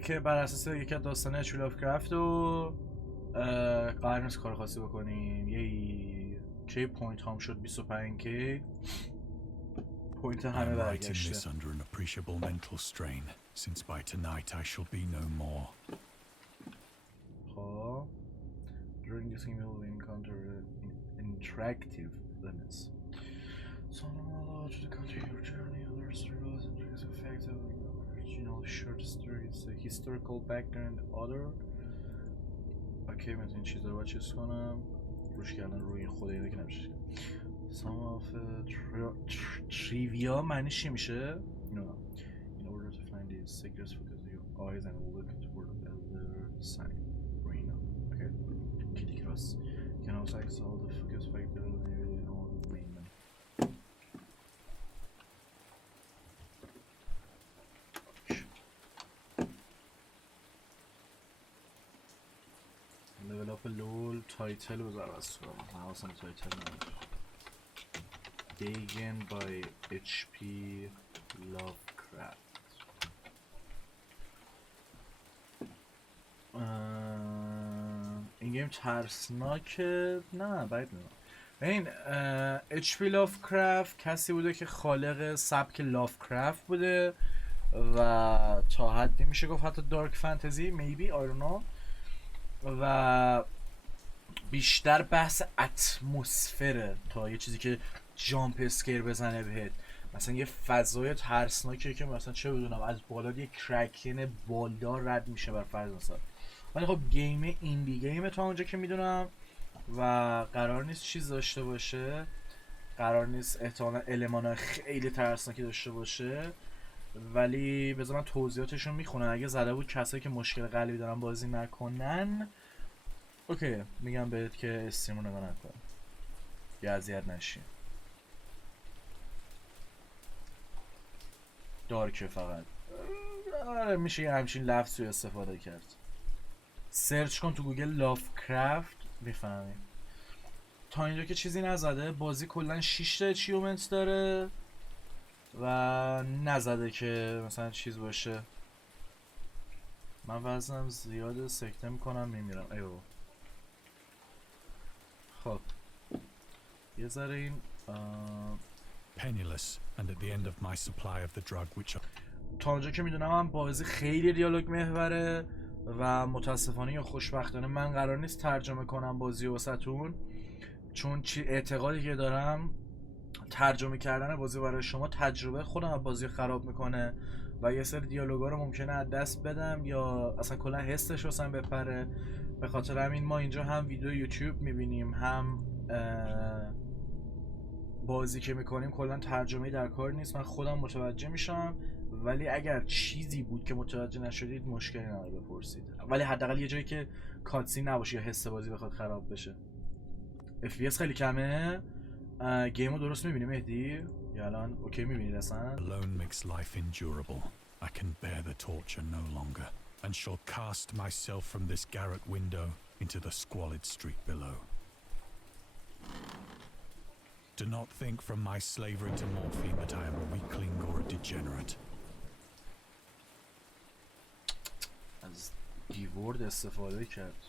که بر اساس یکی از داستان اچ لافکرافت و قرار نیست کار خاصی بکنیم. چه پوینت هم شد 25k پوینت همه برگشته. خب during this game you will encounter interactive limits. So no allow to continue your journey. Other struggles and tricks effects of original short stories, historical background, other. اوکی من این چیزا رو باید چیز کنم روش کردن روی خود اینه که نمیشه. Some of trivia معنیش چی میشه؟ No. In order to find these secrets focus your eyes and look toward the other side. Reno. Okay. Kitty cross. You can also access all the focus factor in all the main. level up لول تایتل بذار از کنم حواسم تایتل نداره. Dagon by HP Lovecraft. این گیم ترسناکه؟ نه باید این HP Lovecraft کسی بوده که خالق سبک لافکرافت بوده و تا حدی میشه گفت حتی دارک فانتزی maybe I don't know و بیشتر بحث اتمسفره تا یه چیزی که جامپ اسکیر بزنه بهت. مثلا یه فضای ترسناکه که مثلا چه بدونم از بالا یه کرکن بالدار رد میشه بر فرض مثلا. ولی خب گیم ایندی گیمه تا اونجا که میدونم و قرار نیست چیز داشته باشه، قرار نیست احتمالا المان‌های خیلی ترسناکی داشته باشه. ولی بذار من توضیحاتشون میخونم اگه زده بود کسایی که مشکل قلبی دارن بازی نکنن اوکی میگم بهت که استریمو نگاه نکن یا اذیت نشین. دارکه فقط آره میشه یه همچین لفظی استفاده کرد. سرچ کن تو گوگل لافکرافت میفهمی. تا اینجا که چیزی نزده بازی کلا 6 تا اچیومنت داره و نزده که مثلا چیز باشه. من وزنم زیاده سکته میکنم میمیرم ایو. خب یه ذره این penniless and at the end of my supply of the drug which تا اونجا که میدونم من بازی خیلی دیالوگ محوره و متاسفانه یا خوشبختانه من قرار نیست ترجمه کنم بازی واسهتون چون اعتقادی که دارم ترجمه کردن بازی برای شما تجربه خودم بازی خراب میکنه و یه سری دیالوگا رو ممکنه از دست بدم یا اصلا کلا حسش واسم بپره. به خاطر همین ما اینجا هم ویدیو یوتیوب میبینیم هم بازی که میکنیم کلا ترجمه در کار نیست. من خودم متوجه میشم ولی اگر چیزی بود که متوجه نشدید مشکلی نداره بپرسید. ولی حداقل یه جایی که کاتسین نباشه یا حس بازی بخواد خراب بشه. FPS خیلی کمه. گیمو درست میبینی مهدی؟ یا الان اوکی میبینید اصلا؟ alone makes life endurable. I can bear the torture no longer and shall cast myself from this garret window into the squalid street below. Do not think from my slavery to morphine that I am a weakling or a degenerate. از کیورد استفاده کرد.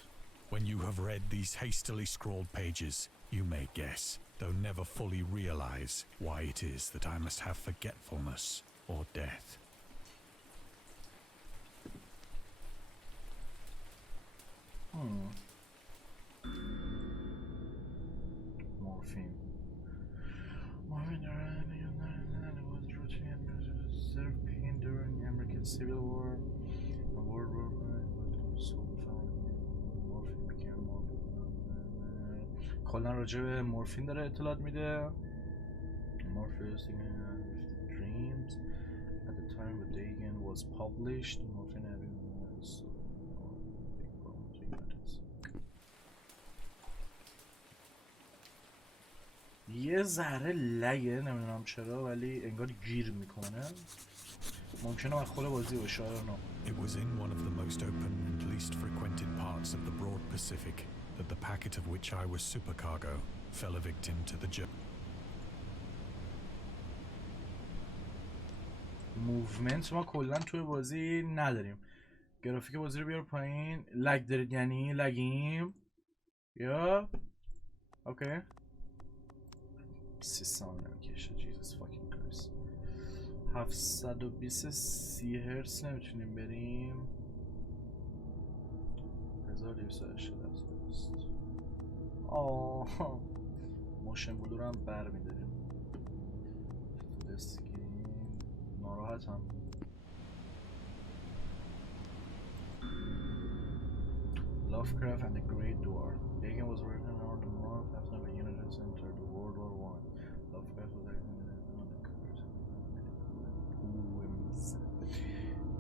When you have read these hastily scrawled pages, you may guess, though never fully realize, why it is that I must have forgetfulness or death. Morphine. Morphine was routine served pain during the American Civil War. World War morphine became more. کلا راجع به مورفین داره اطلاعات میده. Morpheus dreams at the time the Dagon was published. Morphine یه ذره لگه نمیدونم چرا ولی انگار گیر میکنه. ممکنه من خود بازی باشه نه. It was in one of the most open and least frequented parts of the broad Pacific that the packet of which I was supercargo fell a victim to the موومنت ما کلا توی بازی نداریم. گرافیک بازی رو بیار پایین. لگ دارید یعنی لگیم یا اوکی 30 ثانیه میکشه. جیزس فاکینگ کرایست. 720 30 هرتز نمیتونیم بریم. 1280 است. آه موشن بلور هم بر میداریم. اسکین ناراحتم. Lovecraft and the Great Dwarf. Dagon was written around the month after the United entered World War I. Lovecraft was acting on the curse poems,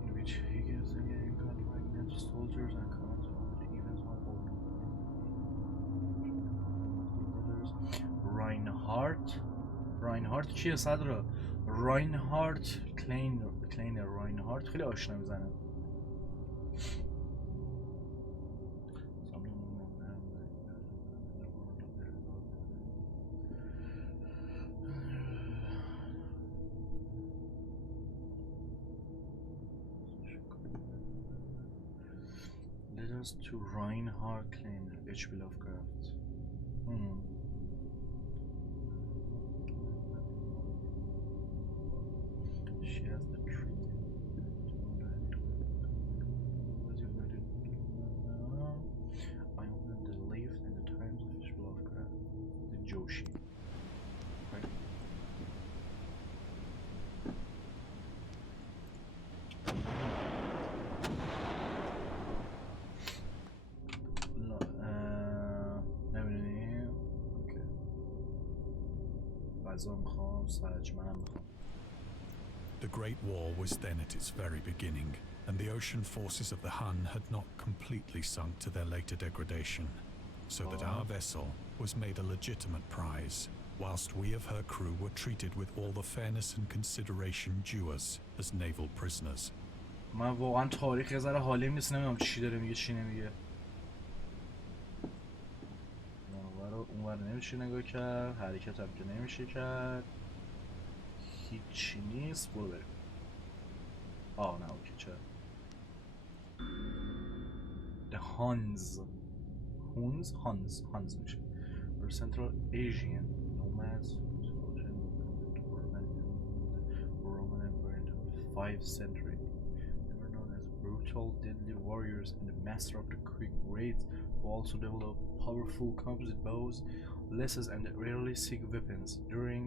in which he gives the game confinement to soldiers and comments on the events of old. Reinhardt چیه صدرا؟ راینهارت کلینر راینهارت خیلی آشنا میزنه. Letters to Reinhardt Kleiner, H.P. Lovecraft. She has the tree. I opened the leaf in the times of H.P. Lovecraft. The Joshi. Right. نمیدونی؟ اوکی. غذا میخوام، سرجمنم میخوام. The Great War was then at its very beginning, and the ocean forces of the Hun had not completely sunk to their later degradation, so that our vessel was made a legitimate prize, whilst we of her crew were treated with all the fairness and consideration due us as naval prisoners. من واقعا تاریخ یه ذره حالیم نیست، نمیدونم چی داره میگه چی نمیگه. اونور نمیشه نگاه کرد، حرکت هم که نمیشه کرد، هیچی نیست. برو بریم. نه اوکی چرا The Huns میشه. Or Central Asian nomads Roman Empire in the 5th century. They were known as brutal, deadly warriors and the master of the quick raids, who also developed powerful composite bows, laces, and rarely sick weapons. During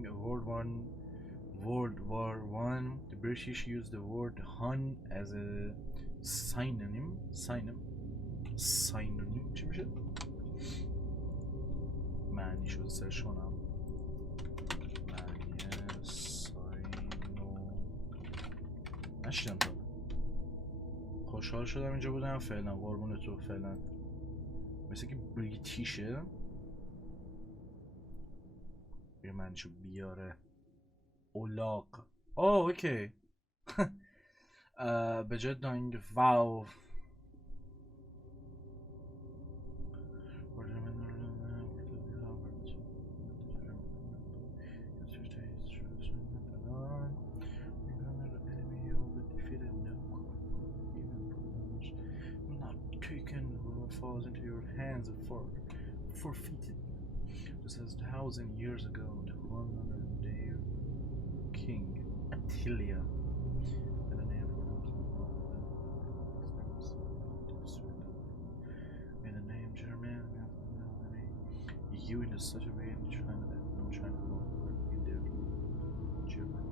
World War I, the British used the word Hun as a synonym چی میشه؟ معنی شد سرش کنم. معنی نشیدم تو. خوشحال شدم اینجا بودم. فعلا قربون تو. فعلا مثل که بریتیشه. یه معنیشو بیاره. اولاق. اوکی. به جای داینگ واو. Falls into your hands and forfeited. Just as 1,000 years ago, the Hun under their king Attila, and the name in the name German, you in such a way in China that no China will in their German.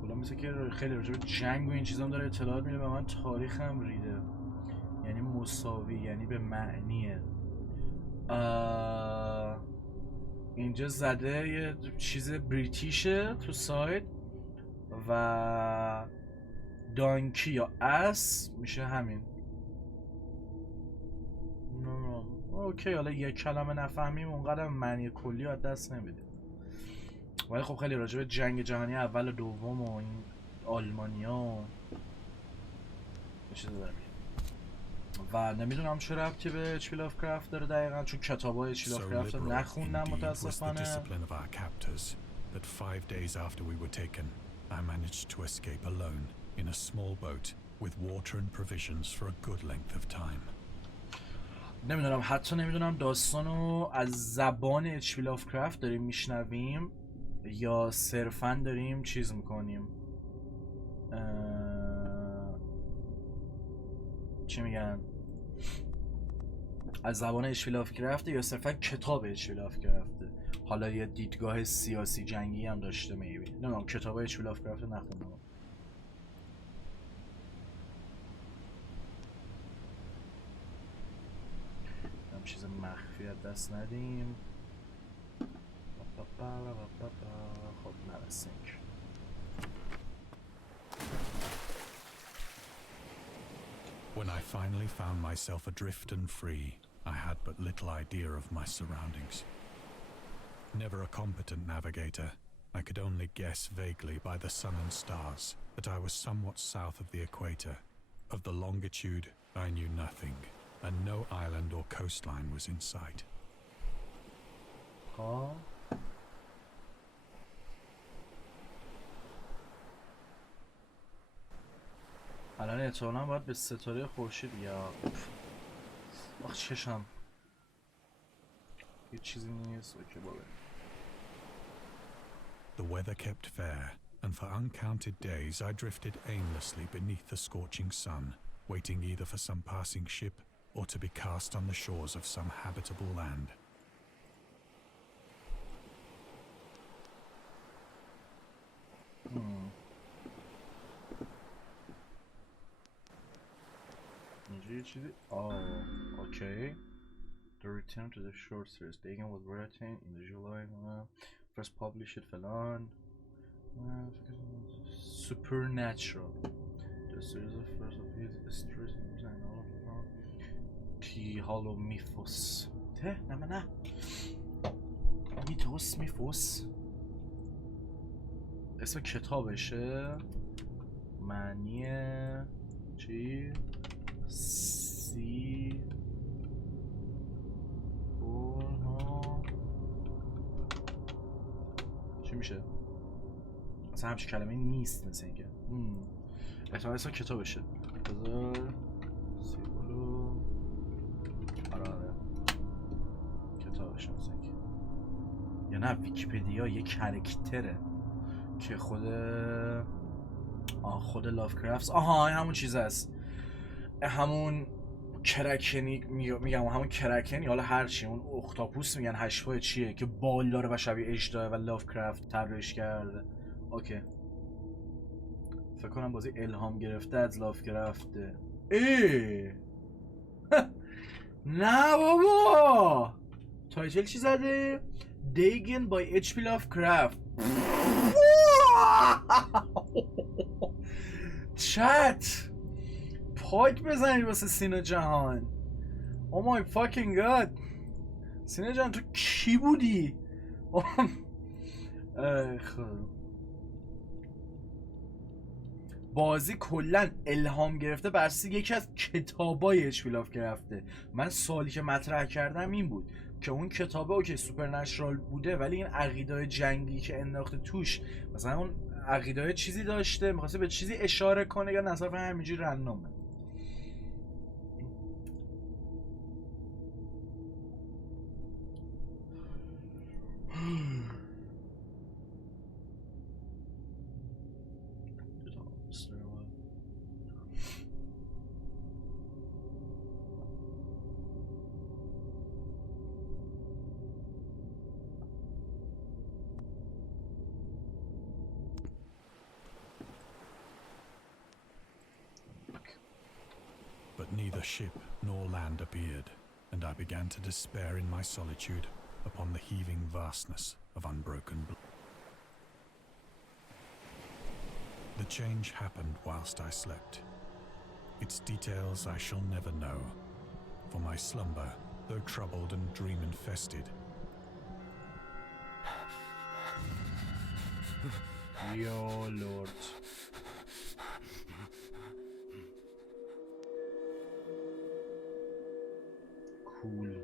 کلا مثل که خیلی راجع به جنگ و این چیزام داره اطلاعات میده به من. تاریخم ریده، یعنی مساوی، یعنی به معنیه. اینجا زده یه چیز بریتیشه تو سایت و دانکی یا اس میشه همین. اوکی حالا یه کلمه نفهمیم اونقدر معنی کلی رو از دست نمیده، ولی خب خیلی راجع به جنگ جهانی اول و دوم و این آلمانیا و چیز داره و نمیدونم چه ربطی به H.P. Lovecraft داره دقیقاً، چون کتابای H.P. Lovecraft رو نخوندم متاسفانه. that 5 days after we were taken, I managed to escape alone in a small boat with water and provisions for a good length of time. نمیدونم، حتی نمیدونم داستانو از زبان اچ پی لافکرافت داریم میشنویم یا صرفا داریم چیز میکنیم، چی میگن، از زبان اچ پی لافکرافت یا صرفا کتاب اچ پی لافکرافته. حالا یه دیدگاه سیاسی جنگی هم داشته میبینی، نمیدونم، کتاب اچ پی لافکرافت نخوندم. هم چیز مخفی از دست ندیم. خب نرسیم. When I finally found myself adrift and free, I had but little idea of my surroundings. Never a competent navigator, I could only guess vaguely by the sun and stars that I was somewhat south of the equator. Of the longitude, I knew nothing, and no island or coastline was in sight. الان احتمالاً باید به ستاره خورشید یا آخ چشم یه چیزی نیست. اوکی بابا. The weather kept fair, and for uncounted days I drifted aimlessly beneath the scorching sun, waiting either for some passing ship or to be cast on the shores of some habitable land. Oh, okay. The return to the short series. Dagon was written in the July. First published فلان. Supernatural. The series of first of his stories and all of T. Hollow Mythos. نه میتوس اسم کتابشه. معنی چی؟ سی چی میشه؟ اصلا همچه کلمه نیست مثل اینکه. احتمال اسم کتابشه. بذار سیبولو آره کتابشه مثل اینکه، یا نه ویکیپدیا یه کرکتره که خود لافکرافت. آها همون چیز هست، همون کرکنی میگم، همون کرکنی حالا هرچی، اون اختاپوس میگن هشت‌پای چیه که بال داره و شبیه اژدها و لافکرافت طراحیش کرده. اوکی فکر کنم بازی الهام گرفته از لافکرافته. نه بابا تایتل چی زده؟ Dagon by H.P. Lovecraft. چت پاک بزنید واسه سینا جهان. Oh my fucking god. سینا جهان تو کی بودی؟ بازی کلا الهام گرفته بر یکی از کتابای اچ پی لافکرافته. من سوالی که مطرح کردم این بود که اون کتابه اوکی سوپرنچرال بوده ولی این عقیده‌های جنگی که انداخته توش، مثلا اون عقیده‌های چیزی داشته، می‌خواسته به چیزی اشاره کنه یا نصرف همینجوری رندومه. But neither ship nor land appeared, and I began to despair in my solitude upon the heaving vastness of unbroken blue. The change happened whilst I slept. Its details I shall never know, for my slumber, though troubled and dream-infested, Yo Lord. Cool.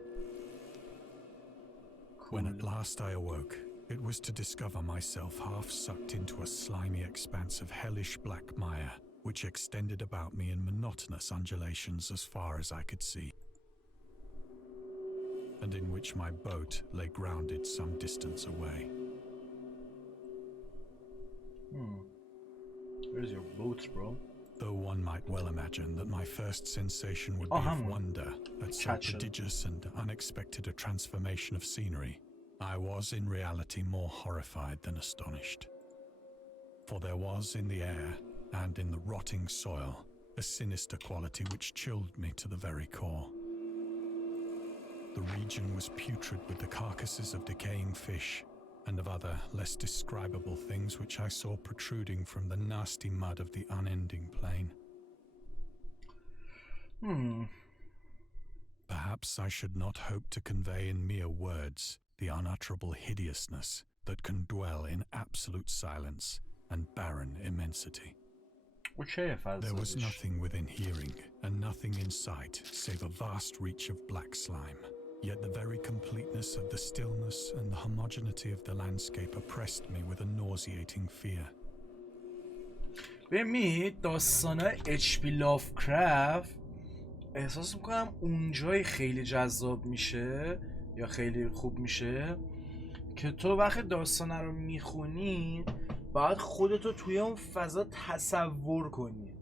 When at last I awoke, it was to discover myself half sucked into a slimy expanse of hellish black mire which extended about me in monotonous undulations as far as I could see, and in which my boat lay grounded some distance away. Where's your boat, bro? Though one might well imagine that my first sensation would be of wonder at so prodigious and unexpected a transformation of scenery, I was in reality more horrified than astonished. For there was in the air and in the rotting soil a sinister quality which chilled me to the very core. The region was putrid with the carcasses of decaying fish and of other less describable things which I saw protruding from the nasty mud of the unending plain. Perhaps I should not hope to convey in mere words the unutterable hideousness that can dwell in absolute silence and barren immensity. There was nothing within hearing and nothing in sight save a vast reach of black slime. Yet the very completeness of the stillness and the homogeneity of the landscape oppressed me with a nauseating fear. ببین داستانای HP لافکرافت احساس میکنم اونجای خیلی جذاب میشه یا خیلی خوب میشه که تو وقتی داستانه رو میخونی باید خودتو توی اون فضا تصور کنی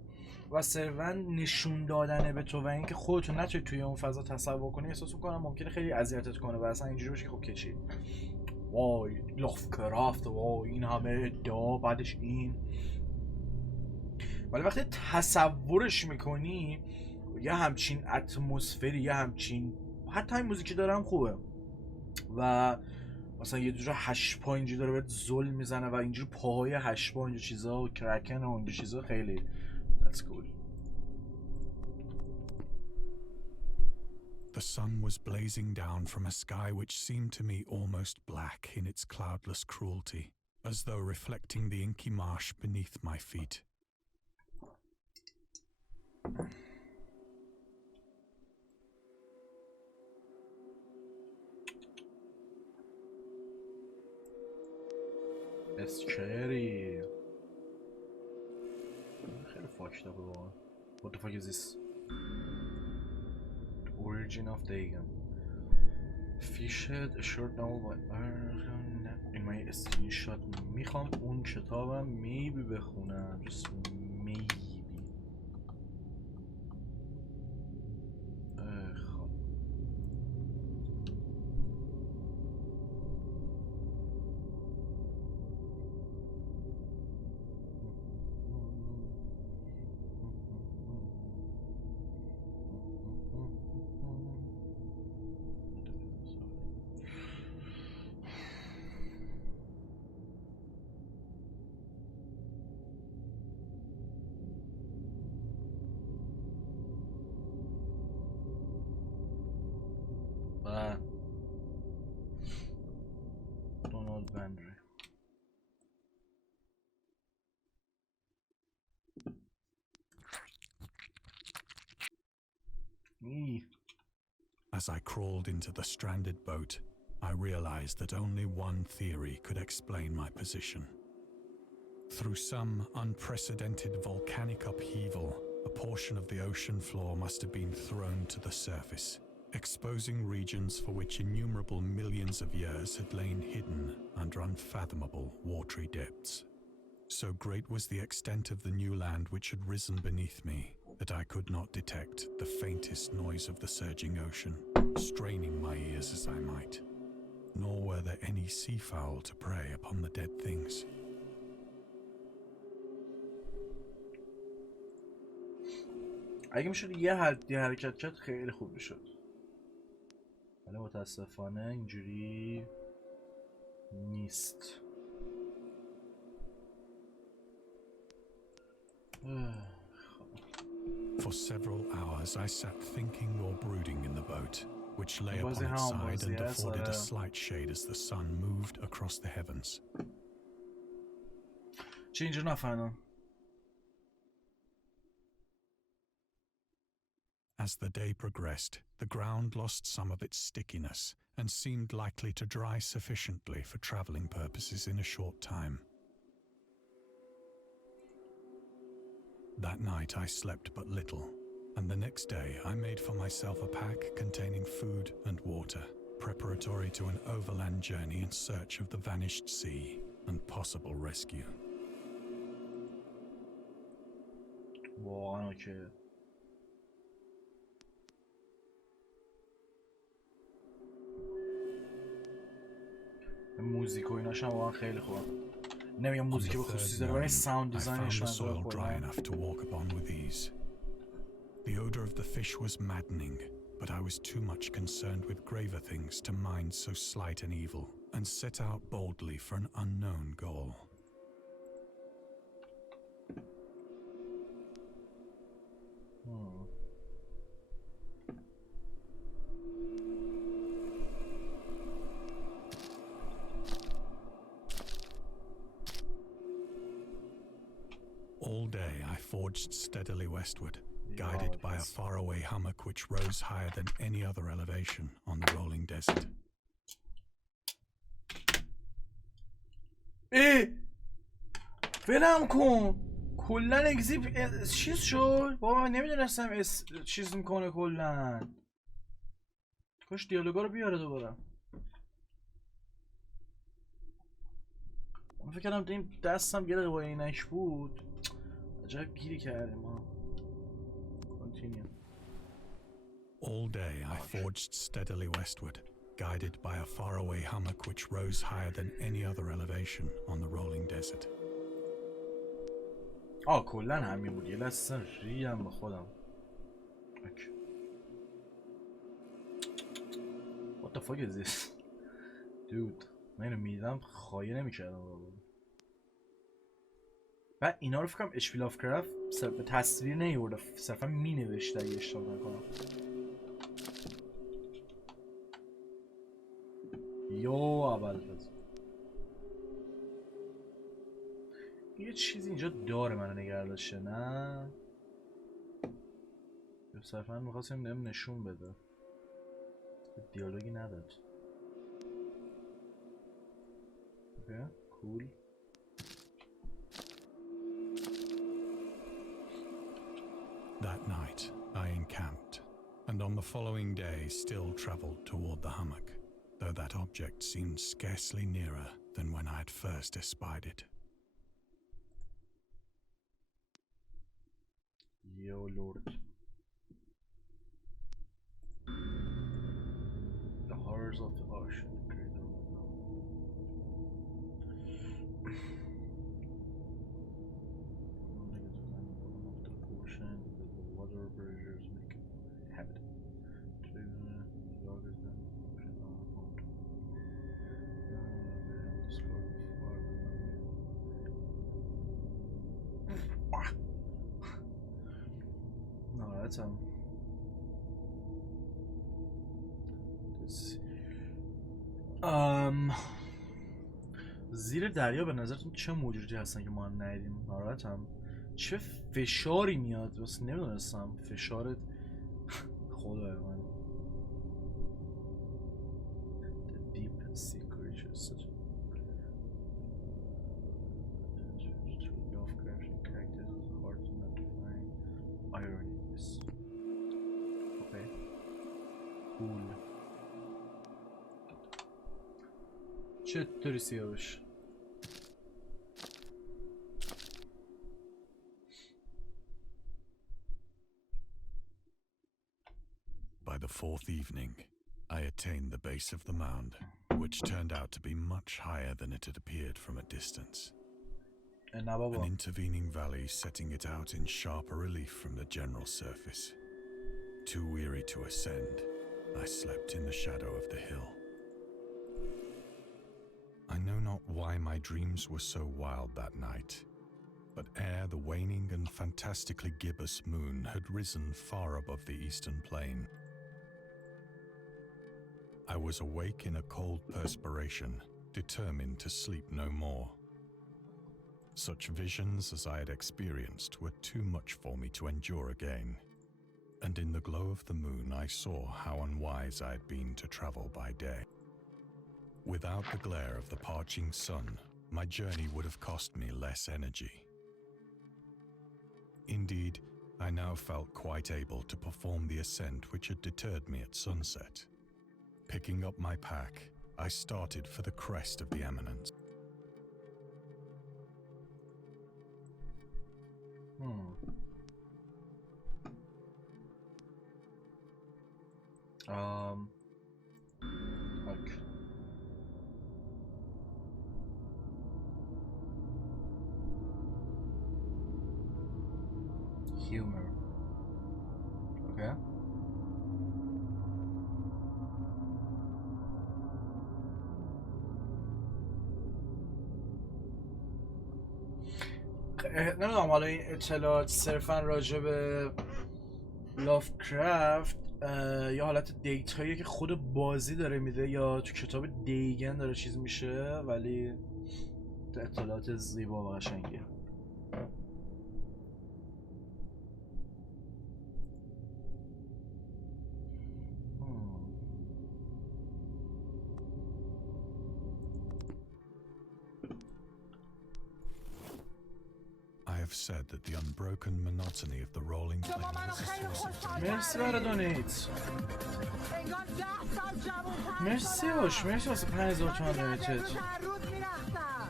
و صرفا نشون دادنه به تو و اینکه خودتو نتونی توی اون فضا تصور کنی احساس میکنم ممکنه خیلی اذیتت کنه و اصلا اینجوری باشه که خب که چی وای لافکرافت وای این همه ادعا بعدش این، ولی وقتی تصورش میکنی یه همچین اتمسفری یه همچین حتی این موزیکی دارم خوبه و مثلا یه جور هشپا اینجوری داره بهت ظلم میزنه و اینجور پاهای هشپا اینجور چیزا و کرکن و اینجور چیزا خیلی that's cool. The sun was blazing down from a sky which seemed to me almost black in its cloudless cruelty, as though reflecting the inky marsh beneath my feet. Estuary. خیلی fucked up واقعا. What the fuck is this? Origin of Dagon. Fish head, a short novel by in my screenshot. میخوام اون کتابم maybe بخونم. Just maybe. As I crawled into the stranded boat, I realized that only one theory could explain my position. Through some unprecedented volcanic upheaval, a portion of the ocean floor must have been thrown to the surface, exposing regions for which innumerable millions of years had lain hidden under unfathomable watery depths. So great was the extent of the new land which had risen beneath me that I could not detect the faintest noise of the surging ocean, straining my ears as I might, nor were there any seafowl to prey upon the dead things. اگه میشد یه حرکت کرد خیلی خوب میشد، ولی متاسفانه اینجوری نیست. For several hours I sat thinking or brooding in the boat, which lay upon its side and afforded a slight shade as the sun moved across the heavens. چی اینجا نفهمیدم؟ As the day progressed, the ground lost some of its stickiness and seemed likely to dry sufficiently for traveling purposes in a short time. That night I slept but little, and the next day I made for myself a pack containing food and water, preparatory to an overland journey in search of the vanished sea and possible rescue. واقعا اوکی. موزیک و ایناش هم واقعا خیلی خوبه. نمیگم موزیک به خصوصی داره ولی ساوند دیزاینش منظورم dry enough to walk upon with ease. The odor of the fish was maddening, but I was too much concerned with graver things to mind so slight an evil, and set out boldly for an unknown goal. All day I forged steadily westward, guided by a faraway hummock which rose higher than any other elevation on the rolling desert. ولم کن کلن اگزیپ چیز شد بابا. من نمیدونستم چیز میکنه کلن. کاش دیالوگا رو بیاره دوباره. من فکر کردم این دستم یه دقیقه با اینک بود. عجب گیری کردیم ما. Continue. All day I forged steadily westward, guided by a faraway hummock which rose higher than any other elevation on the rolling desert. کلن همین بود. یه لحظه ریدم به خودم. Okay. What the fuck is this? Dude. من اینو میدیدم خواهی نمیکردم. و اینا رو فکرم HP Lovecraft به تصویر نیورده، صرفا مینوشته اگه اشتباه نکنم. یو اول یه چیزی اینجا داره منو نگه داشته نه؟ صرفا میخواستیم بهم نشون بده. دیالوگی نداد. اوکی کول. That night, I encamped, and on the following day still travelled toward the hummock, though that object seemed scarcely nearer than when I had first espied it. Yo, Lord. The horrors of the ocean. زیر دریا به نظرتون چه موجودی هستن که ما هم ندیدیم؟ ناراحتم. چه فشاری میاد واسه نمیدونستم فشار خدای من. The deep sea creatures such Lovecraftian characters is hard to not find irony in this. Okay. Cool. چطوری سیاوش؟ By the fourth evening, I attained the base of the mound, which turned out to be much higher than it had appeared from a distance. An intervening valley setting it out in sharper relief from the general surface. Too weary to ascend, I slept in the shadow of the hill. I know not why my dreams were so wild that night, but ere the waning and fantastically gibbous moon had risen far above the eastern plain, I was awake in a cold perspiration, determined to sleep no more. Such visions as I had experienced were too much for me to endure again, and in the glow of the moon I saw how unwise I had been to travel by day. Without the glare of the parching sun, my journey would have cost me less energy. Indeed, I now felt quite able to perform the ascent which had deterred me at sunset. Picking up my pack, I started for the crest of the eminence. Okay. Humor. Okay. نمیدونم حالا این اطلاعات صرفا راجع به لافکرافت یا حالت دیتایی که خود بازی داره میده یا تو کتاب دیگن داره چیز میشه، ولی اطلاعات زیبا و قشنگیه. I have said that the unbroken monotony of the rolling plain was a source of مرسی برای دونیت. مرسی باش، مرسی واسه 5000 تومن دونیتت.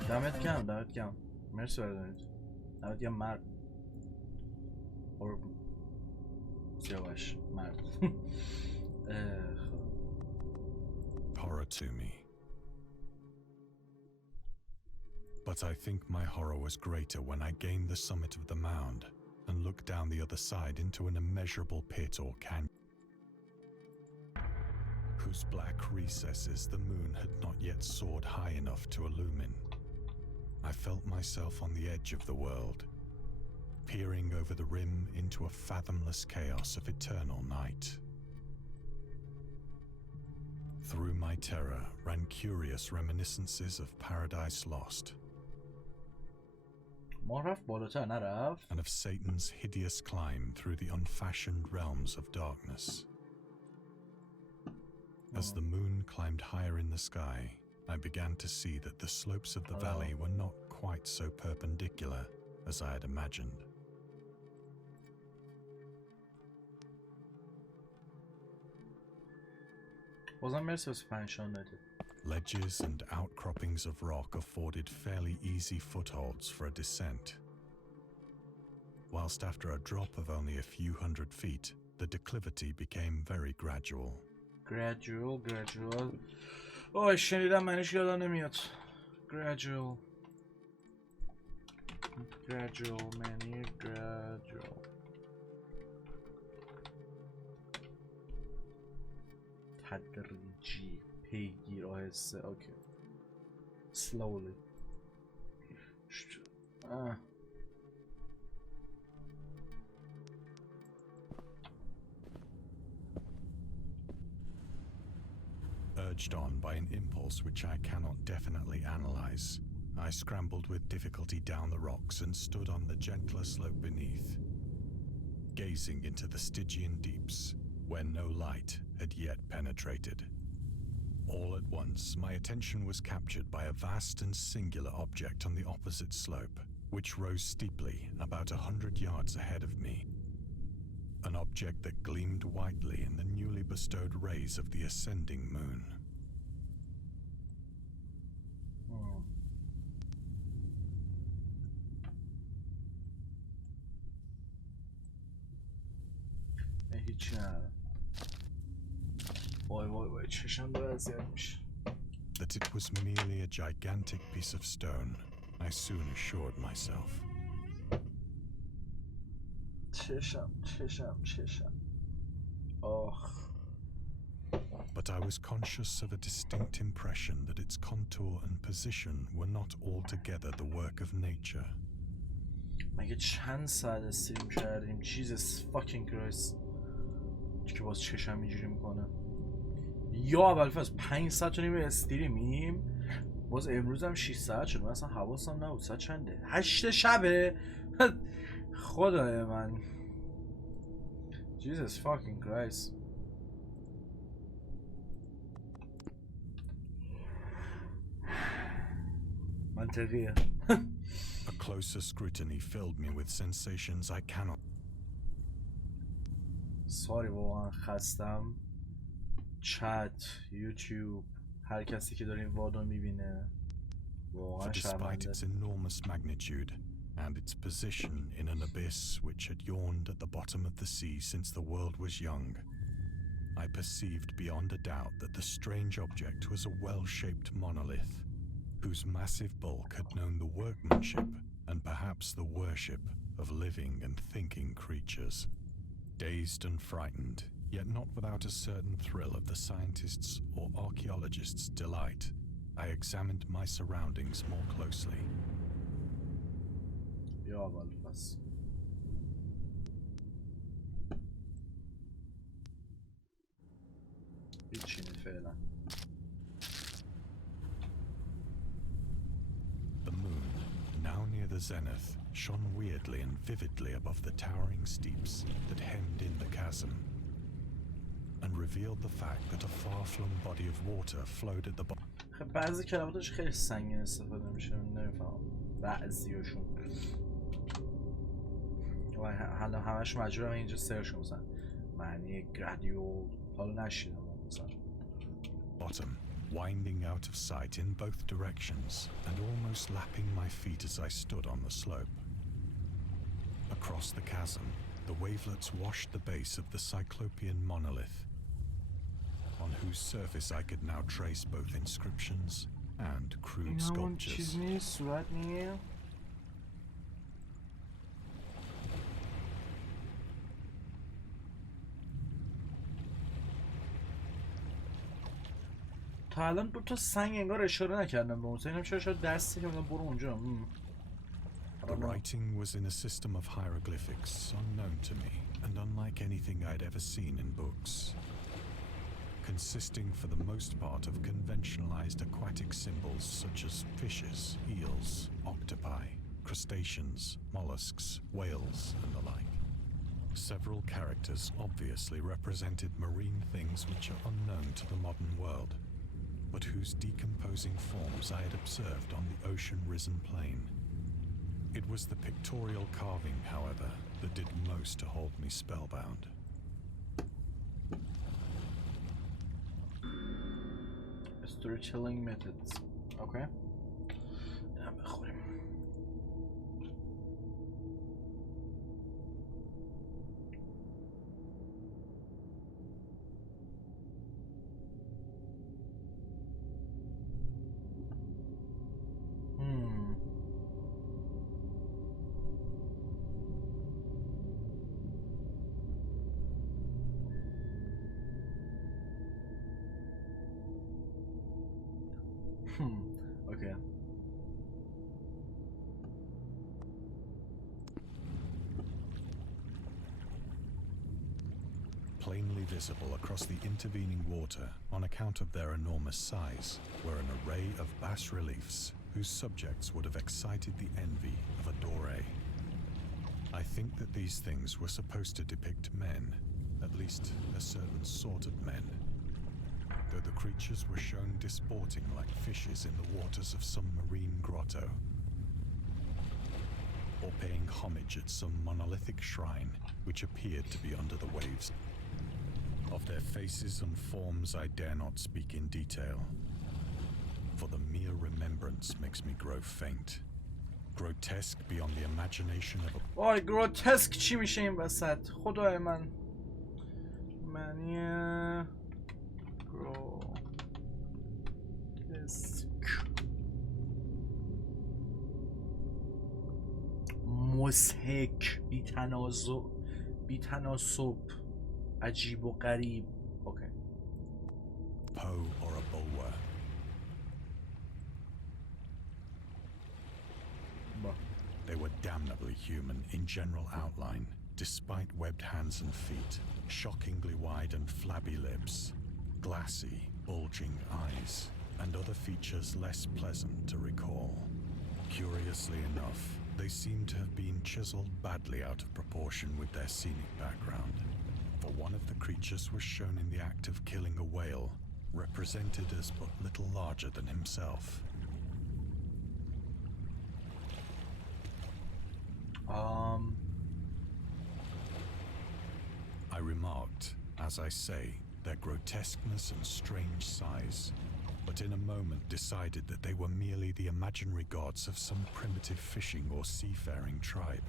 دمت گرم، دمت گرم. مرسی برای دونیت. دمت گرم مرد. سیاوش مرد. horror to me. But I think my horror was greater when I gained the summit of the mound and looked down the other side into an immeasurable pit or canyon, whose black recesses the moon had not yet soared high enough to illumine. I felt myself on the edge of the world, peering over the rim into a fathomless chaos of eternal night. Through my terror ran curious reminiscences of Paradise Lost, ما رفت بالاتر نرفت. and of Satan's hideous climb through the unfashioned realms of darkness. As the moon climbed higher in the sky, I began to see that the slopes of the valley were not quite so perpendicular as I had imagined. بازم مرسی واسه پنجشان دادی. Ledges and outcroppings of rock afforded fairly easy footholds for a descent, whilst after a drop of only a few hundred feet, the declivity became very gradual. Gradual. اوه شنیدم معنیش یادم نمیاد. Gradual معنی gradual. تدریجی، پیگیر، آهسته. اوکی. Slowly. Urged on by an impulse which I cannot definitely analyze, I scrambled with difficulty down the rocks and stood on the gentler slope beneath, gazing into the Stygian deeps where no light had yet penetrated. All at once, my attention was captured by a vast and singular object on the opposite slope, which rose steeply about 100 yards ahead of me. An object that gleamed whitely in the newly bestowed rays of the ascending moon. هیچی نداره. وای چشم داره اذیت میشه. That it was merely a gigantic piece of stone, I soon assured myself. چشم. But I was conscious of a distinct impression that its contour and position were not altogether the work of nature. مگه چند ساعت استریم کردیم؟ Jesus fucking Christ. که باز چشم اینجوری میکنه. یا اولفاز 5 ساعت و نیم استریمیم. باز امروز هم 6 ساعت شد. من اصلا حواسم نبود. ساعت چنده؟ 8 شبه. خدای من. Jesus fucking Christ. منطقیه. A closer scrutiny filled me with sensations I cannot. ساری واقعا خستم. چت، یوتیوب، هر کسی که داره این وادو میبینه واقعا For despite شرمنده. its enormous magnitude and its position in an abyss which had yawned at the bottom of the sea since the world was young, I perceived beyond a doubt that the strange object was a well-shaped monolith, whose massive bulk had known the workmanship and perhaps the worship of living and thinking creatures. Dazed and frightened, yet not without a certain thrill of the scientist's or archaeologist's delight, I examined my surroundings more closely. بیا اول پس. هیچی نی فعلا. The moon, now near the zenith, shone weirdly and vividly above the towering steeps that hemmed in the chasm, and revealed the fact that a far-flung body of water flowed at the bottom. بعضی کلماتش خیلی سنگین استفاده میشه، نمیفهمم بعضیاشون. حالا همش مجبورم اینجا سرچ کنم مثلا معنی گرادیول، حالا نشیدم مثلا. Bottom, winding out of sight in both directions and almost lapping my feet as I stood on the slope. Across the chasm, the wavelets washed the base of the Cyclopean monolith, on whose surface I could now trace both inscriptions and crude sculptures. چیز نیست، صورت نیه. تا الان دو تا سنگ انگار اشاره نکردم به اون. اینم شاید دستی که برو اونجا. The writing was in a system of hieroglyphics unknown to me and unlike anything I'd ever seen in books, consisting for the most part of conventionalized aquatic symbols such as fishes, eels, octopi, crustaceans, mollusks, whales, and the like. Several characters obviously represented marine things which are unknown to the modern world, but whose decomposing forms I had observed on the ocean-risen plain. It was the pictorial carving, however, that did most to hold me spellbound. Storytelling methods. Okay. بخوریم. Okay. Plainly visible across the intervening water, on account of their enormous size, were an array of bas-reliefs whose subjects would have excited the envy of a Doré. I think that these things were supposed to depict men, at least a certain sort of men, though the creatures were shown disporting like fishes in the waters of some marine grotto, or paying homage at some monolithic shrine which appeared to be under the waves. Of their faces and forms I dare not speak in detail, for the mere remembrance makes me grow faint, grotesque beyond the imagination of a... وای گروتسک چی میشه این وسط؟ خدای من. معنی مضحک، بی‌تناسب، عجیب و غریب. اوکی. Poe or a Bulwer. They were damnably human in general outline, despite webbed hands and feet, shockingly wide and flabby lips, glassy, bulging eyes, and other features less pleasant to recall. Curiously enough, they seem to have been chiseled badly out of proportion with their scenic background, for one of the creatures was shown in the act of killing a whale, represented as but little larger than himself. I remarked, as I say, their grotesqueness and strange size, but in a moment decided that they were merely the imaginary gods of some primitive fishing or seafaring tribe.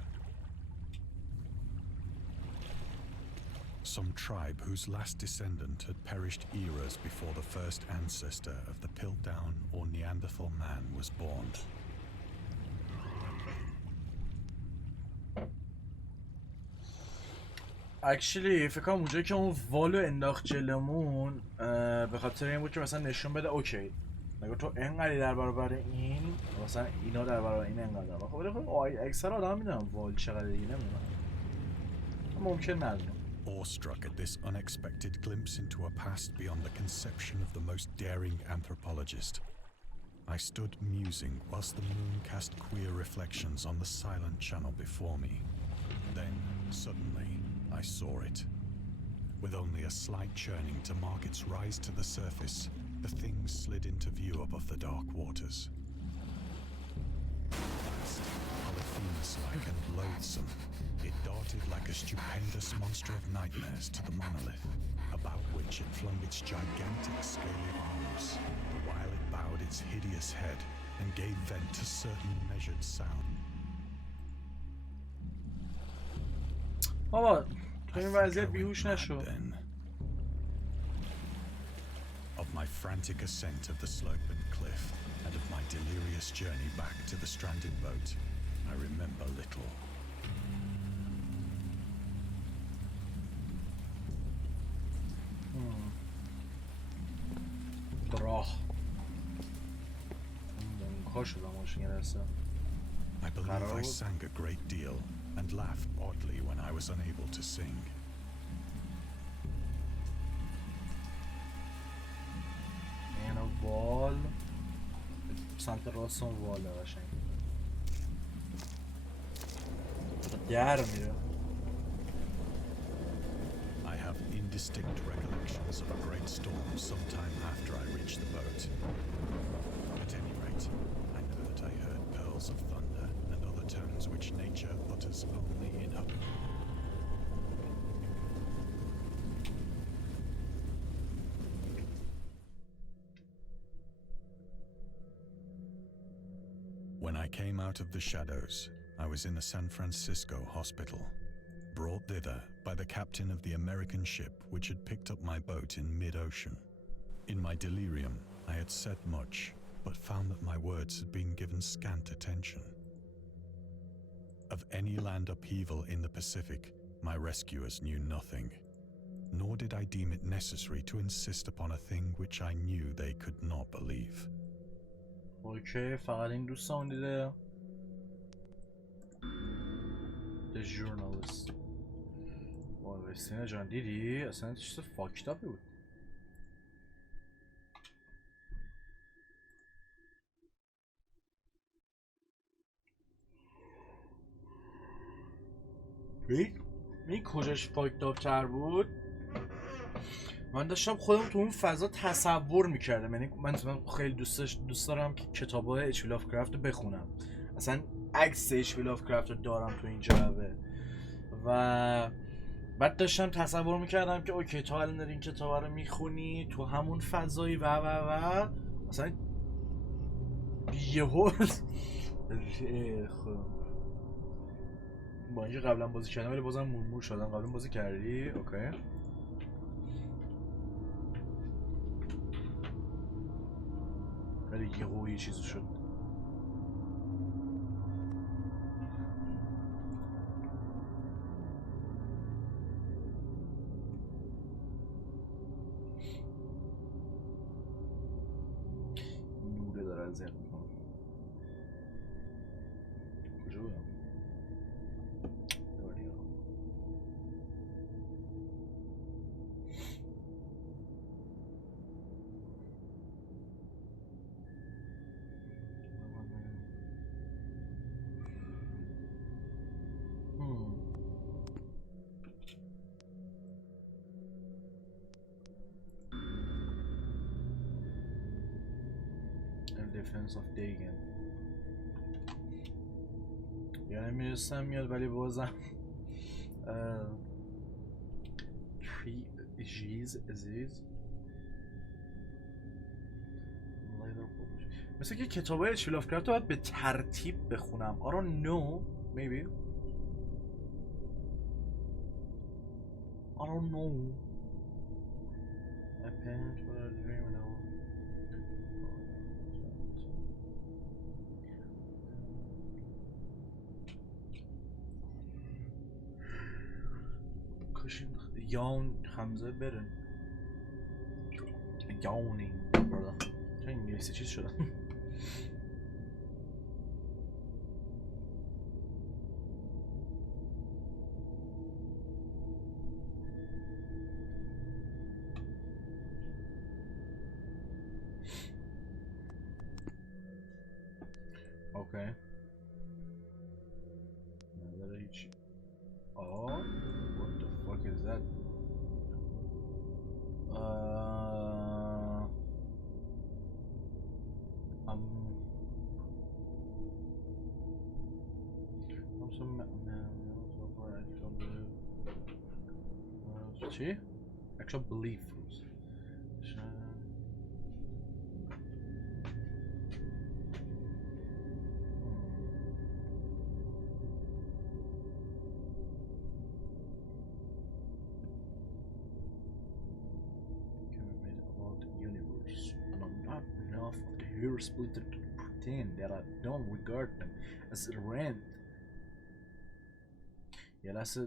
Some tribe whose last descendant had perished eras before the first ancestor of the Piltdown or Neanderthal man was born. اکچولی فکر کنم اونجایی که اون والو انداخت جلمون به خاطر این بود که مثلا نشون بده اوکی نگه تو انقدری در برابر این مثلا اینا در برابر این انقدر خب ولی خب اکثر آدم میدونم وال چقدر دیگه نمیدونم ممکن ندونم. Awestruck at this unexpected glimpse into a past beyond the conception of the most daring anthropologist, I stood musing whilst the moon cast queer reflections on the silent channel before me. Then, suddenly, I saw it. With only a slight churning to mark its rise to the surface, the thing slid into view above the dark waters. Vast, Polyphemus-like and loathsome, it darted like a stupendous monster of nightmares to the monolith, about which it flung its gigantic scaly arms, the while it bowed its hideous head and gave vent to certain measured sound. بابا تو این وضعیت بیهوش نشو. Of my frantic ascent of the sloping cliff and of my delirious journey back to the stranded boat, I remember little. I believe I sang a great deal and laughed oddly when I was unable to sing. اینو وال سمت راست اون واله قشنگ در میره. I have indistinct recollections of a great storm sometime after I reached the boat. At any rate, I know that I heard pearls of thunder and other tones which nature utters only in her. When I came out of the shadows, I was in a San Francisco hospital, brought thither by the captain of the American ship which had picked up my boat in mid-ocean. In my delirium, I had said much, but found that my words had been given scant attention. Of any land upheaval in the Pacific, my rescuers knew nothing, nor did I deem it necessary to insist upon a thing which I knew they could not believe. اوکی فقط این دوستان دیده The Journalist. وایسینه جان دیدی؟ اصلا چیز فاکتاپی بود. این کجاش فاکتاپ تر بود؟ من داشتم خودم تو اون فضا تصور میکردم. یعنی من خیلی دوست دارم که کتابای اچ پی لافکرافت رو بخونم. اصلا عکس اچ پی لافکرافت رو دارم تو این جعبه و بعد داشتم تصور میکردم که اوکی تو الان داری این کتاب رو میخونی تو همون فضایی و اصلا یهو با اینکه قبلا بازی کردم ولی بازم مورمور شدم. قبلا بازی کردی؟ اوکی ولی یهو یه چیزی شد. نوره داره اذیت میکنه. کجا بودم؟ Defense of Dagon. یعنی میرسم میاد ولی بازم عزیز مثل که کتابای اچ لافکرافت رو باید به ترتیب بخونم. I don't know. Maybe. I don't know. I paint what I dream now. کاشین یاون حمزه برن یاونینگ برده چه انگلیسی چیز شده. اوکی نداره هیچی. آه what the fuck is that. چی؟ actual belief rules. Hero splitter to pretend that I don't regard them as rent. یه لحظه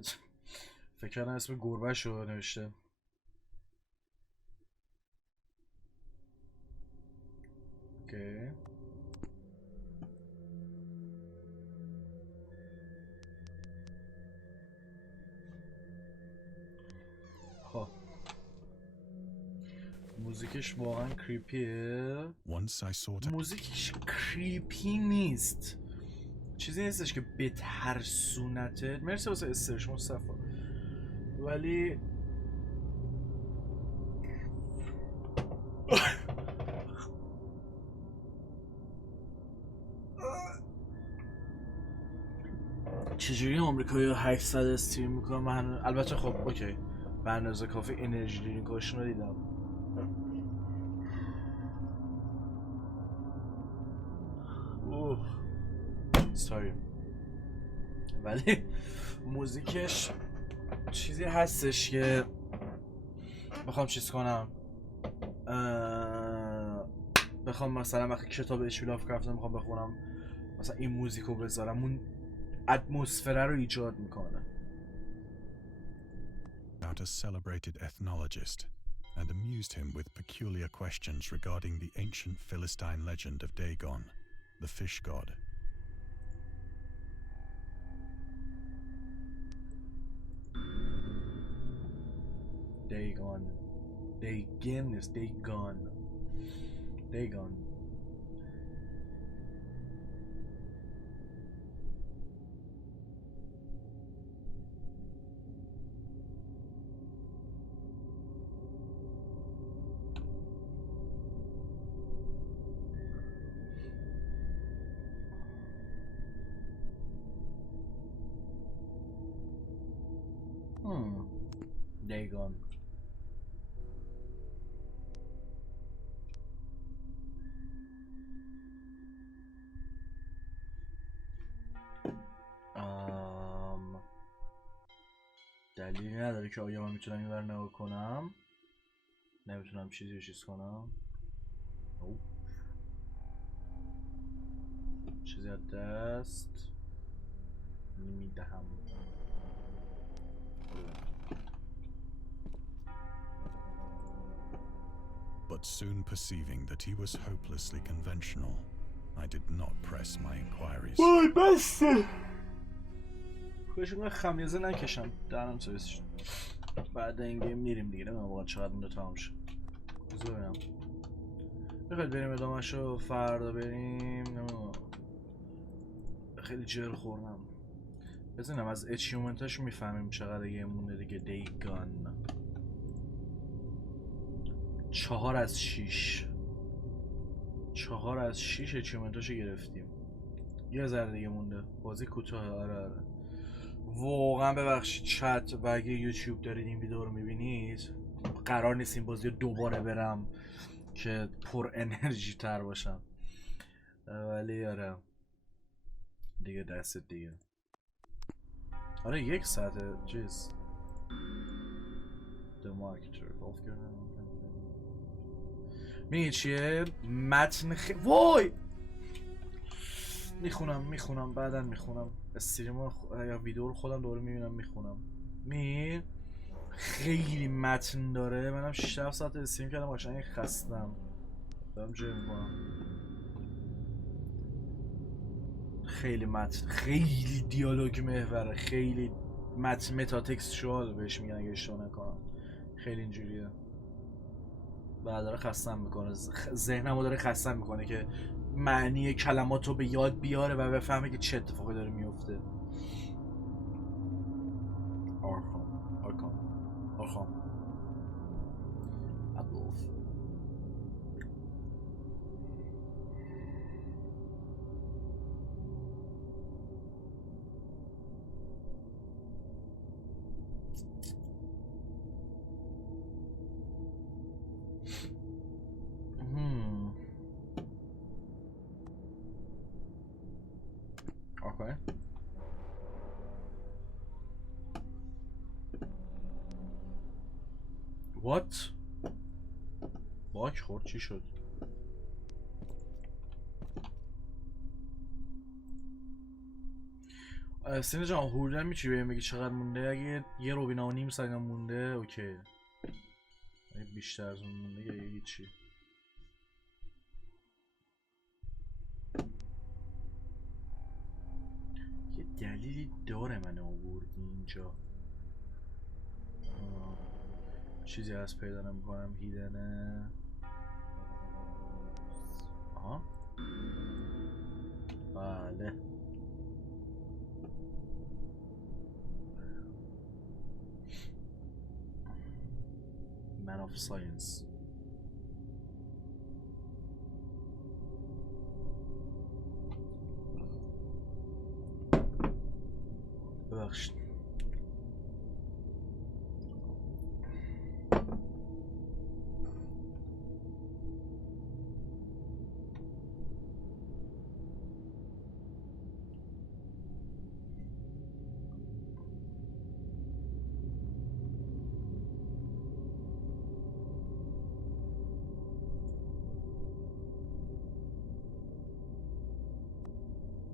فکر کردم اسم گربه شو نوشته. اوکی خب موزیکش واقعا کریپیه. موزیکش کریپی نیست، چیزی نیستش که بترسونتت. مرسی واسه استرش مصطفی. ولی چجوری آمریکایی 800 استریم میکنم من. البته خب اوکی برنامه کافی انرژی درینکاشون رو دیدم. ساری ولی موزیکش چیزی هستش که بخوام چیز کنم، بخوام مثلا وقتی کتاب اچ لافکرافت میخوام بخونم مثلا این موزیکو بذارم اون اتمسفره رو ایجاد میکنه. About a celebrated ethnologist and amused him with peculiar questions regarding the ancient Philistine legend of Dagon, the fish god. Dagon. Dagon is Dagon. Dagon. Dagon. دلیلی نداره که آیا من میتونم این ور نگاه کنم. نمیتونم چیزی رو چیز کنم. چیزی از دست نمیدهم. But soon perceiving that he was hopelessly conventional, I did not press my inquiries. وای بسته کاشون خمیازه نکشم دهنم سویس شد. بعد این گیم میریم دیگه. نمیدونم واقعا چقدر مونده تمام شد. بذار ببینم میخواید بریم ادامهشو فردا بریم. نمیدونم خیلی جر خوردم. بزنم از اچیومنتاشو میفهمیم چقدر گیم مونده دیگه. دیگان 4 از 6 4 از 6 اچیومنتاشو گرفتیم. یه ذره دیگه مونده. بازی کوتاه. آره. واقعا ببخشید چت و اگه یوتیوب دارید این ویدیو رو میبینید قرار نیست این بازی رو دوباره برم که پر انرژی تر باشم، ولی آره دیگه دست دیگه. آره 1 ساعته چیز واکترو میگه چیه؟ متن وای میخونم بعدا میخونم استریم یا ویدیو رو خودم دوباره میبینم میخونم. خیلی متن داره. منم 6 ساعت استریم کردم قشنگ خستم دارم جای میکنم. خیلی متن، خیلی دیالوگ محوره، خیلی متن متاتکستوال بهش میگن اگه اشتباه نکنم، خیلی اینجوریه. بعد داره خستم میکنه، ذهنمو داره خستم میکنه که معنی کلماتو به یاد بیاره و بفهمه که چه اتفاقی داره میفته. آرخام ابلوف اوکی. وات باک خورد چی شد؟ سینه جان حدودا میتونی بهم بگی چقدر مونده؟ اگه یه روبینا و نیم ساعت مونده اوکی، اگه بیشتر از اون مونده یا هیچی. یه دلیلی داره من آوردی اینجا. چیزی هست پیدا نمیکنم. هیدنه. آها بله Man of Science. ببخشید.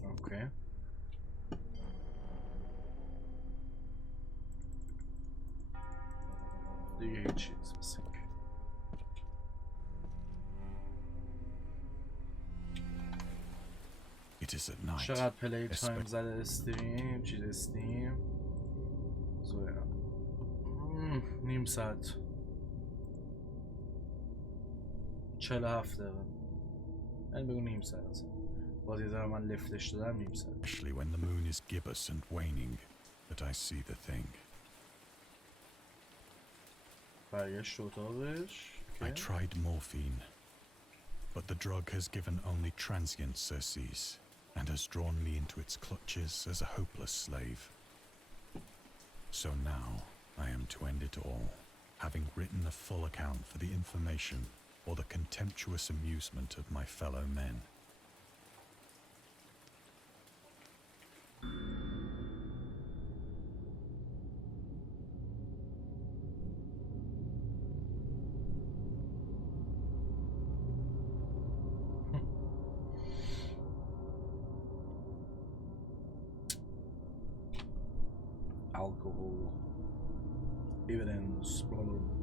اوکی. دیگه هیچ چیز بسید. چقدر پلی تایم زده استریم؟ چیز استیم زویا نیم ساعت 47 دقیقه. من بگو نیم ساعت اصلا بازی دارم من لفتش دادم نیم ساعت. Especially when the moon is gibbous and waning that I see the thing. برگشت اتاقش. I tried morphine, but the drug has given only transient surcease and has drawn me into its clutches as a hopeless slave. So now I am to end it all, having written a full account for the information or the contemptuous amusement of my fellow men. Alcohol, evidence, blah, blah, blah.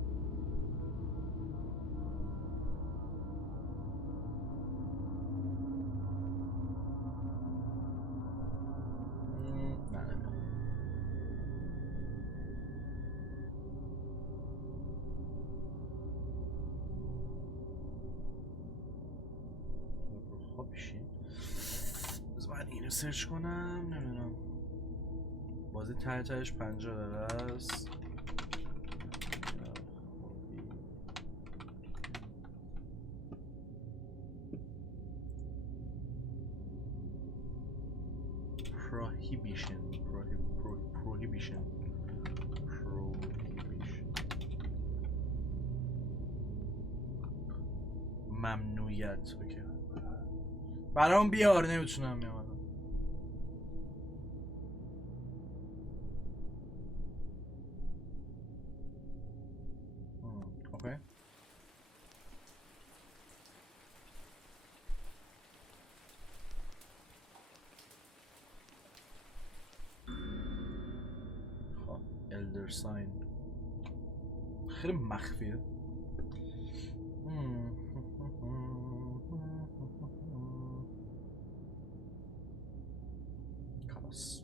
خب بشین بذار من اینو سرچ کنم. نمیدونم بازی تهش 50 دقیقه است. prohibition. ممنوعیت. اوکی برام بیار، نمیتونم میام. اوکی خب elder sign خیلی مخفیه. خلاص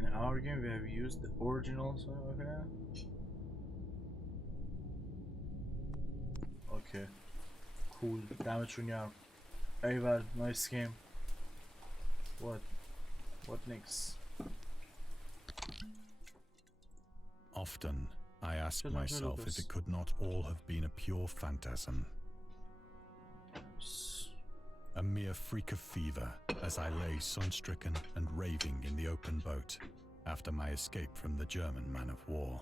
in our game we have used the original, so okay. Okay, cool. دمتون گرم. ایول nice game. What next? Often I ask myself if it could not all have been a pure phantasm. A mere freak of fever as I lay sun-stricken and raving in the open boat after my escape from the German man of war.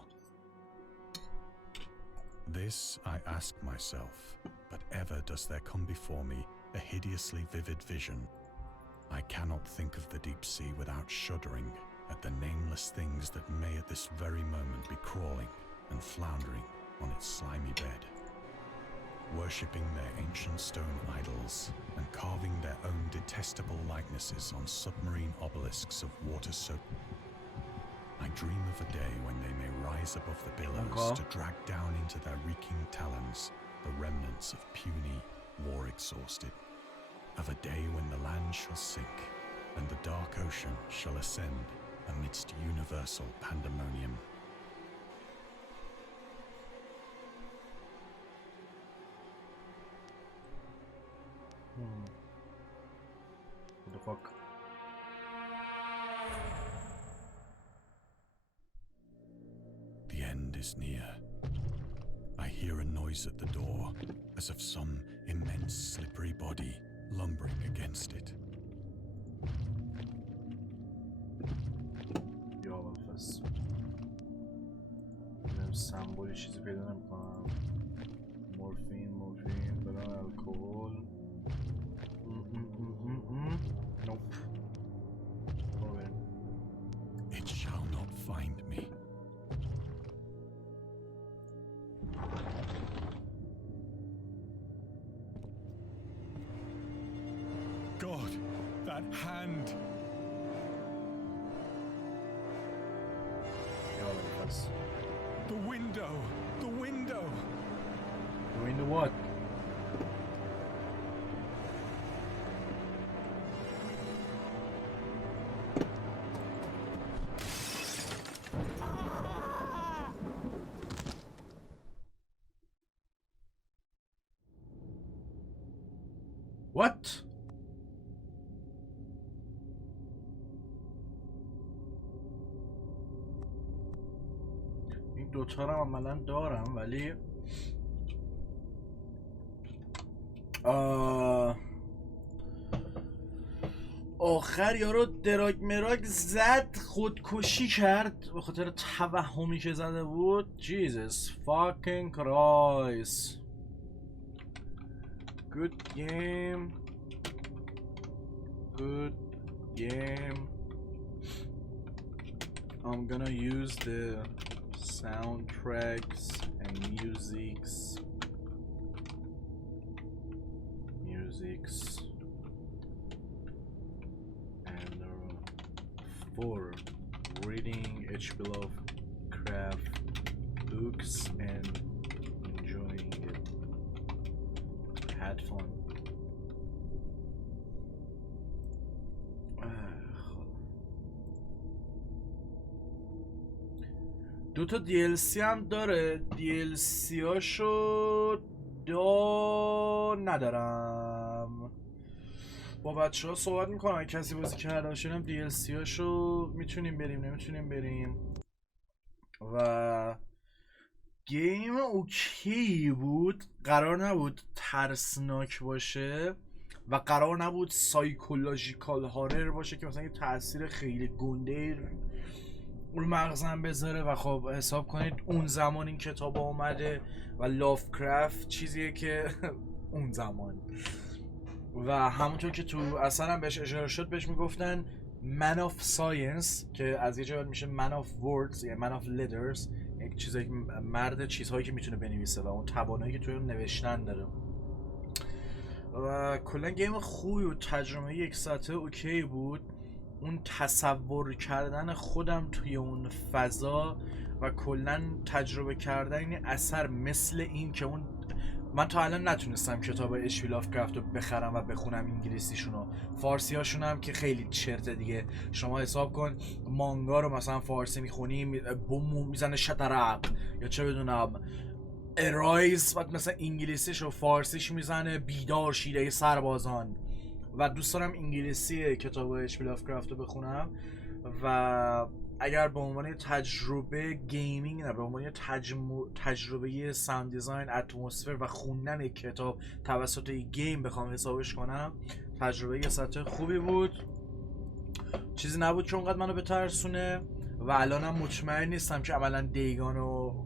This I ask myself, but ever does there come before me a hideously vivid vision. I cannot think of the deep sea without shuddering at the nameless things that may at this very moment be crawling and floundering on its slimy bed, worshipping their ancient stone idols and carving their own detestable likenesses on submarine obelisks of water-soaked. I dream of a day when they may rise above the billows to drag down into their reeking talons the remnants of puny, war-exhausted. Of a day when the land shall sink and the dark ocean shall ascend amidst universal pandemonium. What the fuck? The end is near. I hear a noise at the door, as of some immense slippery body lumbering against it. یابفس سمبولی چیزی پیدا نمیکنم. مورفین بدن الکل. Nope. It shall not find me. God, that hand! The window! The window! The window what? What? این دوتا رو عملا دارم ولی آخر یارو دراگ مراگ زد خودکشی کرد به خاطر توهمی که زده بود. Jesus fucking Christ. Good game. Good game. I'm gonna use the soundtracks and musics and for reading H.P. Lovecraft books and enjoying it. Had fun. دوتا DLC هم داره. DLC هاشو ندارم. با بچه ها صحبت میکنم، کسی بازی کرده باشه DLC هاشو میتونیم بریم نمیتونیم بریم. و گیم اوکی بود، قرار نبود ترسناک باشه و قرار نبود سایکولوژیکال هارر باشه که مثلا یه تاثیر خیلی گنده رو مغزم بذاره. و خب حساب کنید اون زمان این کتاب اومده و لافکرافت چیزیه که اون زمان و همونطور که تو اصلا هم بهش اشاره شد بهش میگفتن Man of Science که از یه جای میشه Man of Words یا Man of Letters، یک چیزایی مرد چیزهایی که میتونه بنویسه و اون توانایی که توی اون نوشتن داره. و کلا گیم خوبی و تجربه یک ساعته اوکی بود. اون تصور کردن خودم توی اون فضا و کلا تجربه کردن این اثر، مثل این که اون من تا الان نتونستم کتاب اشوی لافکرافت رو بخرم و بخونم انگلیسیشونو، فارسی هاشون هم که خیلی چرته دیگه. شما حساب کن مانگا رو مثلا فارسی میخونی بوم میزنه شطرق یا چه بدونم ارایز، و مثلا انگلیسیش و فارسیش میزنه بیدار شیره سربازان. و دوست دارم انگلیسی کتاب اشوی لافکرافت رو بخونم و اگر به عنوان تجربه گیمینگ نه، به عنوان تجربه ساوند دیزاین، اتمسفر و خوندن کتاب توسط گیم بخوام حسابش کنم، تجربه یه ساعت خوبی بود. چیزی نبود که اونقدر منو بترسونه و الانم مطمئن نیستم که عملا دیگان و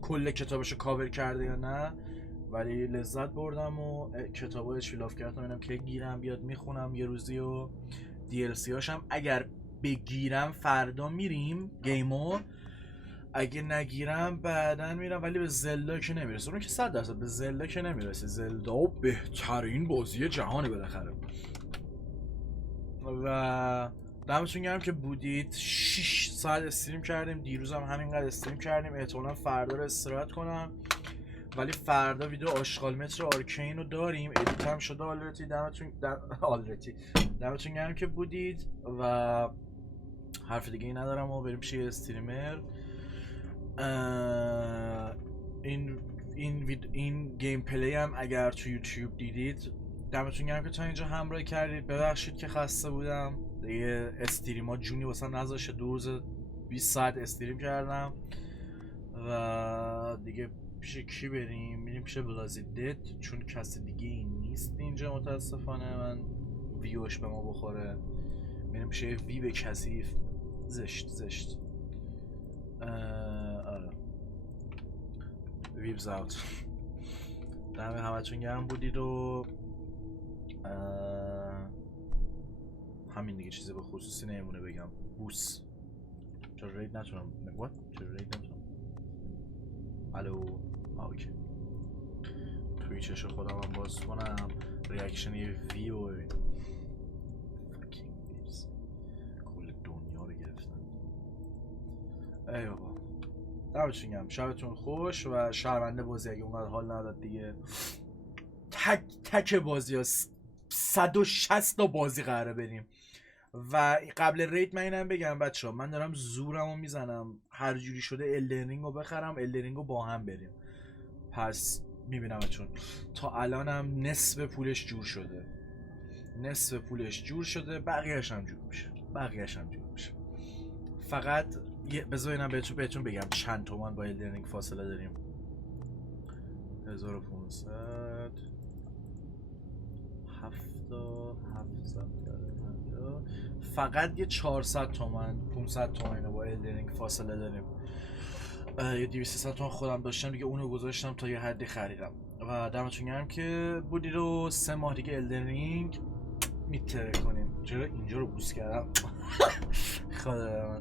کل کتابشو کاور کرده یا نه، ولی لذت بردم و کتابای اشوی لافکرافت رو که گیرم بیاد میخونم یه روزی و DLC هاشم اگر بگیرم فردا میریم گیمو، اگه نگیرم بعدا میرم. ولی به زلدا که نمیرسه، اون که 100% به زلدا که نمیرسه. زلدا بهترین بازی جهانه بالاخره. و دمتون گرم که بودید. 6 ساعت استریم کردیم، دیروز هم همینقدر استریم کردیم. احتمالا فردا رو استراحت کنم، ولی فردا ویدیو آشغال متر آرکین رو داریم، ادیت هم شده آلرتی. دمتون گرم که بودید و حرف دیگه ای ندارم و بریم پیش استریمر. این گیم پلی هم اگر تو یوتیوب دیدید دمتون گرم که تا اینجا همراهی کردید. ببخشید که خسته بودم دیگه، استریما جونی واسه نذاشه، 2 روز 20 ساعت استریم کردم و دیگه پیش کی بریم؟ میریم پیش بلازیدت چون کسی دیگه این نیست اینجا متاسفانه، من ویوش به ما بخوره. میریم پیش وی به کثیف. زشت آره ویبز اوت. دمه همتون گرم بودید و همین دیگه، چیزی به خصوصی نمیمونه بگم. بوس. چرا رید نتونم الو اوکی. تویچشو خودم هم باز کنم، ریاکشن یه ویو ببین. فاکینگ ویوز کل دنیا رو گرفتن. ای بابا دمتون گرم، شبتون خوش و شرمنده بازی اگه اونقدر حال نداد دیگه. تک بازی ها 160 تا بازی قراره بریم و قبل ریت من اینم بگم بچه ها، من دارم زورم رو میزنم هر جوری شده الدرینگ رو بخرم، الدرینگ رو با هم بریم. پس میبینم چون تا الانم نصف پولش جور شده، بقیهش هم جور میشه. فقط بذار اینم بهتون بگم چند تومان با الدرینگ فاصله داریم. 1500 750 فقط یه 400 تومن 500 تومن با الدرینگ فاصله داریم. یه 200 تومن خودم داشتم دیگه، اونو گذاشتم تا یه حدی خریدم. و دمتون گرم که بودید و 3 ماه دیگه الدرینگ میتره کنیم. چرا اینجا رو بوس کردم؟ خدا